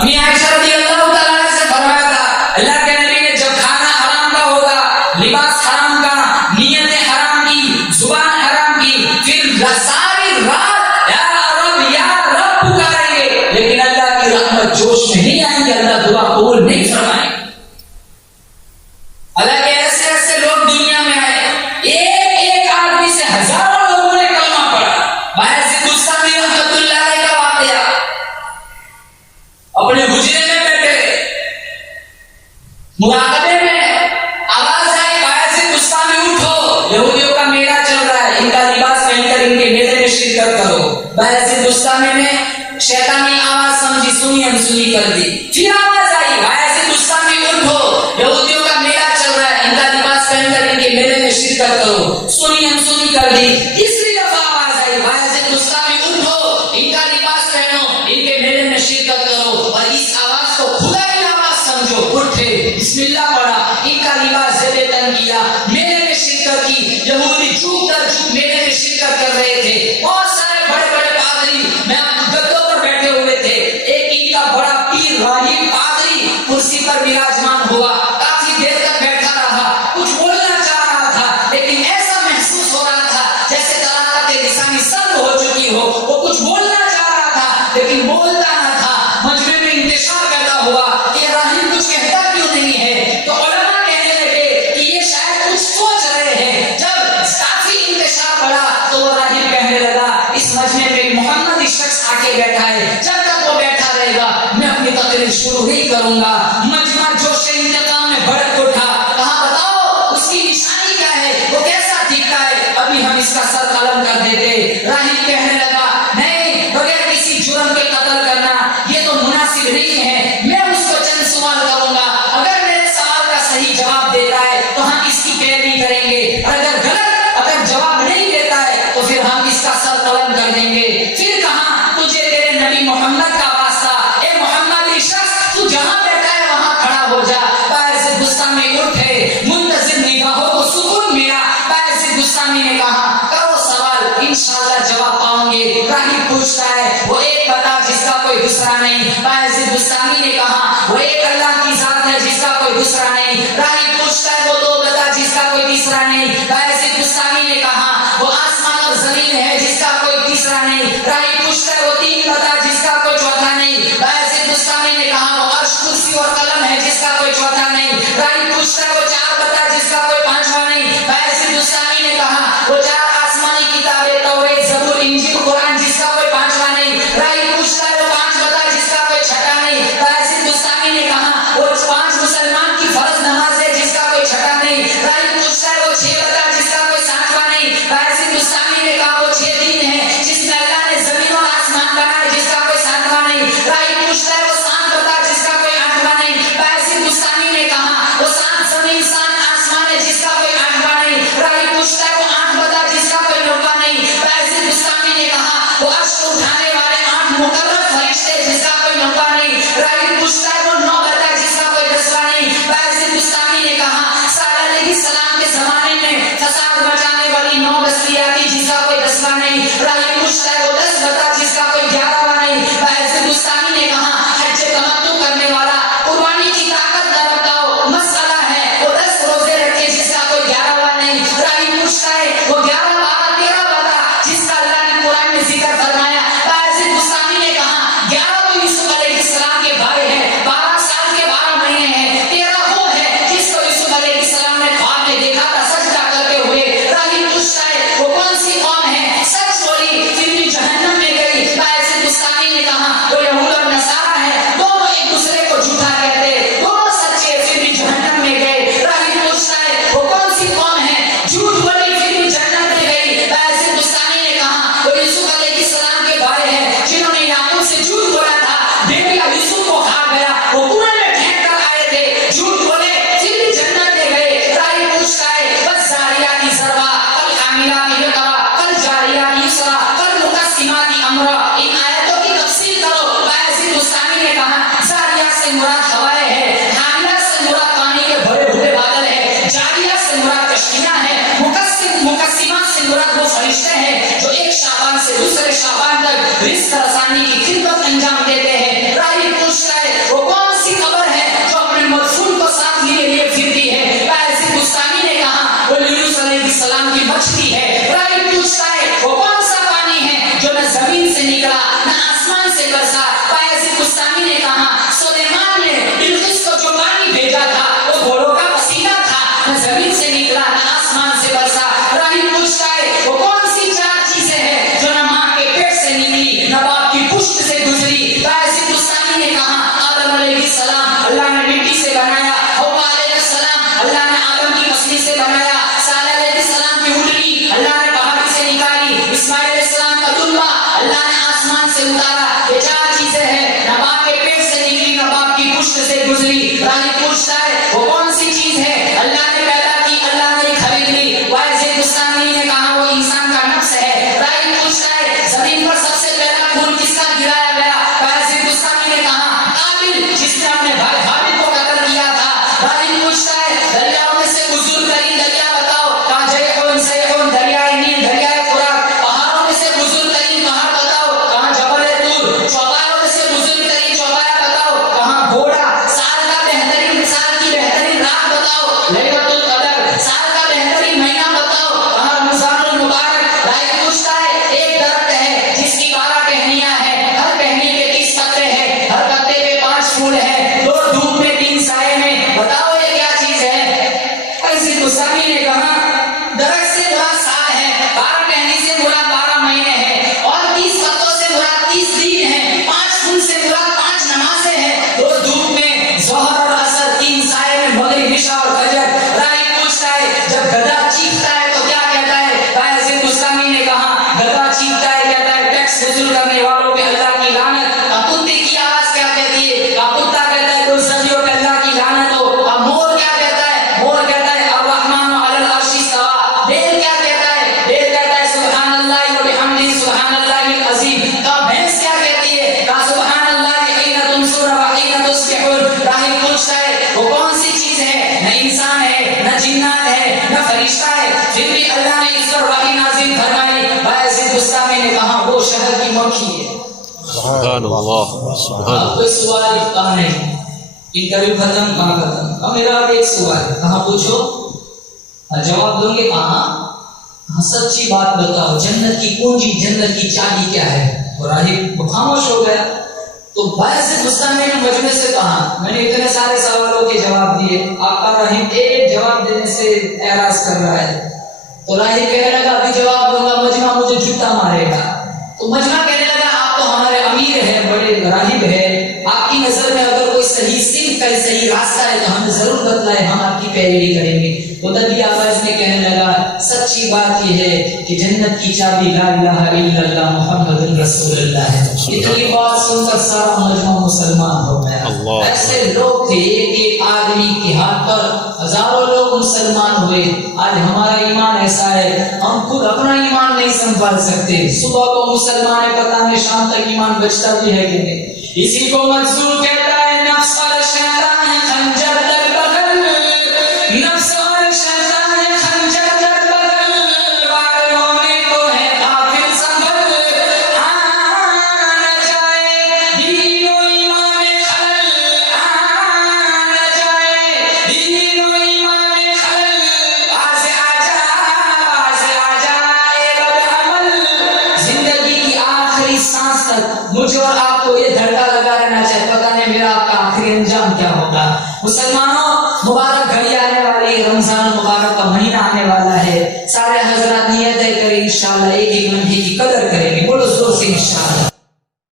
अम्मी आयशा रज़ियल्लाहु तआला अन्हा से फरमाया था, अल्लाह के नबी ने जब खाना हराम का होगा, लिबास हराम का, नियत हराम की, जुबान हराम की, फिर सारी रात या रब पुकारेंगे, लेकिन अल्लाह की रहमत जोश में नहीं आएंगे, अल्लाह दुआ कबूल नहीं फरमाएंगे। हालांकि ऐसे ऐसे लोग दुनिया में आए, एक आदमी से हजारों लोगों ने कलमा पढ़ा। बायज़ीद बुस्तामी रहमतुल्लाह अलैह का वाकया, अपने हुजरे में बैठे मुराकबे में आवाज आई, बायज़ीद बुस्तामी उठो, यहूदियों का मेला चल रहा है, इनका लिबास पहनकर इनके मेले में शिरकत करो। बायज़ीद बुस्तामी ने शैतानी आवाज समझी, सुनी अनसुनी कर दी। फिर आवाज आई, बायज़ीद बुस्तामी उठो, यहूदियों का मेला चल रहा है, इनका लिबास पहनकर इनके मेले में शिरकत करो। सुनी अनसुनी कर दी। तीसरी दफा आवाज आई, बायज़ीद बुस्तामी उठो, इनका लिबास पहनो, इनके मेले में शिरकत करो। और इस आवाज को खुदा की आवाज समझो। उठे, बिस्मिल्लाह पढ़ा, इनका लिबास ज़ेबे तन किया, मेले में शिरकत की। यहूदी झूठ दर झूठ मेले में शिरकत कर रहे थे। बहुत सारे बड़े बड़े पादरी गद्दों पर बैठे हुए थे। एक इनका बड़ा पीर राहिब पादरी कुर्सी पर विराजमान हुआ, काफी देर तक बैठा रहा, कुछ बोलना चाह रहा था, लेकिन ऐसा महसूस हो रहा था जैसे तलाक़त लिसानी सर्द हो चुकी हो। वो कुछ बोलना चाह रहा था, लेकिन बोलता ना था। मजमे में इंतशार पैदा हुआ कि राहिब कुछ कहता क्यों नहीं है। तो उलमा कहने लगे कि ये शायद कुछ सोच रहे हैं। जब काफी इंतशार बढ़ा तो वो राहिब कहने लगा, इस मजमे में एक मोहम्मदी शख्स आके बैठा है, जब तक वो बैठा रहेगा मैं अपनी तकरीर शुरू नहीं करूंगा। मजमा जोश इंतकाम में भड़क उठा, कहा बताओ उसकी निशानी क्या है, वो कैसा दिखता है, अभी हम इसका सर कलम कर देते। राहिब कहने लगा, नहीं, बगैर किसी जुर्म के कत्ल करना ये तो मुनासिब नहीं है। मैं उसको चंद सवाल करूंगा, अगर मेरे सवाल का सही जवाब देता है तो हम इसकी पैरवी करेंगे, और अगर जवाब नहीं देता है तो फिर हम इसका सर कलम कर देंगे। फिर कहा, तुझे तेरे नबी मोहम्मद का वास्ता, ए मोहम्मदी शख्स, तू जहां बैठा है वहां खड़ा हो जा। बायज़ीद बुस्तामी उठे, मुंतज़िर निगाहों को सुकून मिला। बायज़ीद बुस्तामी ने कहा, करो सवाल, इंशाअल्लाह जवाब पाओगे। राहिब पूछता है, वो एक बता जिसका कोई दूसरा नहीं। बायज़ीद बुस्तामी ने कहा, वो एक अल्लाह की जात है जिसका कोई दूसरा नहीं। राहिब पूछता है, वो दो बता जिसका कोई तीसरा नहीं। बायज़ीद बुस्तामी ने कहा, वो आसमान और जमीन है जिसका कोई तीसरा नहीं। राहिब पूछता है, वो तीन बता जिसका कोई चौथा नहीं। बायज़ीद बुस्तामी ने कहा, वो अर्श, कुर्सी और कलम है जिसका कोई चौथा नहीं। राहिब पूछता है, वो चार बता जिसका कोई पांचवा नहीं। बायज़ीद बुस्तामी ने कहा, वो चार आसमानी किताबें, तौरात, ज़बूर, इंजील, कुरान जिसका कोई पांचवा नहीं। राहिब पूछता है, वो पांच बता जिसका कोई छठा नहीं। बायज़ीद बुस्तामी ने कहा, वो पांच मुसलमान की फर्ज नमाज है जिसका कोई छठा नहीं। राहिब पूछता है, वो छह बता जिसका कोई सातवां नहीं। बायज़ीद बुस्तामी ने कहा, वो छह दिन है जिसमें अल्लाह ने जमीन और आसमान बनाए जिसका कोई सातवां नहीं। राहिब पूछता है, वो सात बता जिसका कोई आठवां नहीं। बायज़ीद बुस्तामी ने कहा, वो सात जमीन सात आसमान है जिसका कोई आठवां नहीं। राहिब पूछता है, वो आठ बता जिसका कोई नौवां नहीं। बायज़ीद बुस्तामी ने कहा, वो अर्श को उठाने वाले आठ मुकर्रम फरिश्ते जिसका कोई नौवां नहीं। राहिब पूछता है, वो नौ बता जिसका कोई दसवां नहीं। बायज़ीद बुस्तामी ने कहा, साला अलैहिस्सलाम के जमाने में फसाद मचाने वाली नौ बस्तियां थी जिसका कोई दसवां नहीं। राहिब पूछता है, वो 10 बता जिसका कोई 11वां नहीं। बायज़ीद बुस्तामी ने कहा, हज तमत्तु करने वाला, कुर्बानी की ताकत न बताओ मसला है, वो 10 रोजे रखे जिसका कोई 11वां नहीं। राहिब पूछता है, वो 11, 12, 13 बता जिसका अल्लाह ने कुरान में जिक्र फरमाया। बायज़ीद बुस्तामी ने कहा, 11 तो यूसुफ अलैहिस्सलाम के भाई हैं, 12 साल के 12 महीने हैं, 13 वो है जिसको यूसुफ अलैहिस्सलाम ने ख्वाब में देखा था सजदा करते हुए। राहिब पूछता है, वो कौन सी कौम है, सच बोली फिर भी जहन्नम में गई। बायज़ीद बुस्तामी ने कहा, वो यहूद और नसारा है, दोनों एक दूसरे को झूठा कहते, दोनों सच्चे फिर भी जहन्नम में गए। राहिब पूछता है, वो कौन सी कौम है, झूठ बोली फिर भी जन्नत में गई। बायज़ीद बुस्तामी ने कहा, वो यूसुफ अलैहिस्सलाम के भाई हैं जिन्होंने याकूब से झूठ बोला था, बेटिया यूसुफ को खा गया, वो कुएं में फेंक कर आए थे, झूठ बोले फिर भी जन्नत में गए। राहिब पूछता है, वज़्ज़ारियाती ज़रवा, कल हामिलाती विक़रा, कल जारियाती युस्रा, कल मुक़स्सिमाती अमरा, इन आयतों की तफसील करो। बायज़ीद बुस्तामी ने कहा, ज़ारियात से मुराद हवाएं है, हामिला से मुराद पानी के भरे हुए बादल है, जारिया से मुराद कश्तियां हैं, मुक़स्सिमात से मुराद वो फरिश्ते हैं जो एक शाबान से दूसरे शाबान तक रिज़्क़ रसानी की खिदमत अंजाम देते हैं। राहिब पूछता है, पुष्ट से गुजरी। राही पूछता है वो कौन सी चीज है? अल्लाह ने पैदा की, अल्लाह ने खरीद ली। वाइज़ बुस्तामी ने कहा वो इंसान का नफ्स है। राही पूछता है जमीन पर सबसे पहला फूल किसका गिराया गया? वाइज़ बुस्तामी ने कहा काबिल, जिसने अपने भाई हाबिल को कत्ल किया था। राही पूछता है दरियाओं में से बुजुर्ग तरीन दरिया बताओ? कहा जयहून सैहून, दरियाए नील, दरियाए फुरात। पहाड़ों में से बुजुर्ग तरीन पहाड़ बताओ? कहा जबल तूर। चौपायों में से बुजुर्ग तरीन चौपाया बताओ? कहा घोड़ा। साल का बेहतरीन, साल की बेहतरीन रात बताओ? लैलतुल कदर। साल का बेहतरीन महीना बताओ? कहा रमजानुल मुबारक। राही पूछता है एक दरख्त है जिसकी 12 टहनियां हैं, हर टहनी पे 30 पत्ते हैं, हर पत्ते पे 5 फूल हैं, 2 धूप में 3 साए में, बताओ ये क्या चीज है? ऐसे गुस्सामी ने कहा दरख्त से मुराद साल है, 12 टहनी से मुराद 12 महीने हैं, और 30 पत्तों से मुराद 30 दिन हैं, 5 फूल से मुराद 5 नमाजें हैं, 2 धूप में ज़ोहर और असर, 3 साए में मगरिब, इशा और फजर। राही पूछता है जब गधा चीखता है तो क्या कहता है? ऐसे गुस्सामी ने कहा गधा चीखता है, कहता है टैक्स वसूल करने वालों पे अल्लाह की लानत। कुत्ते की आवाज क्या कहती है? कुत्ता कहता है दो सदियों पे अल्लाह की लानत हो। अब मोर क्या कहता है? मोर कहता है अर्रहमान अलल अर्श इस्तवा। बैल क्या कहता है? बैल कहता है सुब्हानल्लाह व बिहम्दिही सुब्हानल्लाहिल अज़ीम। भैंस क्या कहती है? कहा सुब्हानल्लाह हिना तुमसून व हिना तुस्बिहून। राही पूछता है वो कौन सी चीज है? न इंसान है, न जिन्नात है, न फरिश्ता है, फिर भी अल्लाह ने इस पर वही नाज़िल फरमाई। ऐसे गुस्सामी ने कहा वो शहद की मक्खी है। सुभान अल्लाह, सुभान अल्लाह। कोई सवाल कहा नहीं, इंटरव्यू खत्म, कहा खत्म। अब मेरा एक सवाल है, कहा पूछो, जवाब दोगे? कहा सच्ची बात बताओ, जन्नत की कुंजी, जन्नत की चाबी क्या है? तो राही खामोश हो गया। तो ऐसे गुस्सामी ने मजमे से कहा मैंने इतने सारे सवालों के जवाब दिए, आपका रहीम एक जवाब देने से एराज कर रहा है। तो राही कहने लगा अभी जवाब दूंगा, मजमा मुझे जूता मारेगा। तो मजमा कहने लगा आप तो हमारे अमीर हैं, बड़े राहिब हैं, आपकी नजर में अगर कोई सही सिर्फ का सही रास्ता है तो हमें जरूर बतलाए, हम आपकी पैरवी करेंगे। तो दबी आवाज में कहने लगा सच्ची बात यह है कि जन्नत की चाबी ला इलाहा इल्लल्लाह मुहम्मदुर रसूलुल्लाह है। इतनी बात सुनकर सारा मजमा मुसलमान हो गया। ऐसे लोग थे, एक आदमी के हाथ पर हजारों लोग मुसलमान हुए। आज हमारा ईमान ऐसा है हम खुद अपना ईमान नहीं संभाल सकते। सुबह को मुसलमान है, पता नहीं शाम तक ईमान बचता भी है कि नहीं। इसी को मंसूर कहता है नफ्स और शैतान है खंजर दर बदल, नफ्स और शैतान है खंजर दर बदल, वार होने को है काफिर संभल, न जाए दीन व ईमान में खलल, न जाए दीन व ईमान में खलल, आज़े आजा ए बदअमल। जिंदगी की आखिरी सांस तक मुझे और आपको ये धड़का लगा रहना चाहिए, पता नहीं मेरा आपका आखिरी अंजाम क्या होगा। मुसलमानों मुबारक घड़ी आने वाली, रमजान मुबारक का महीना आने वाला है। सारे हजरात नियत करें इंशाअल्लाह एक एक लम्हे की कदर करेंगे। बोलो जोर से इंशाअल्लाह।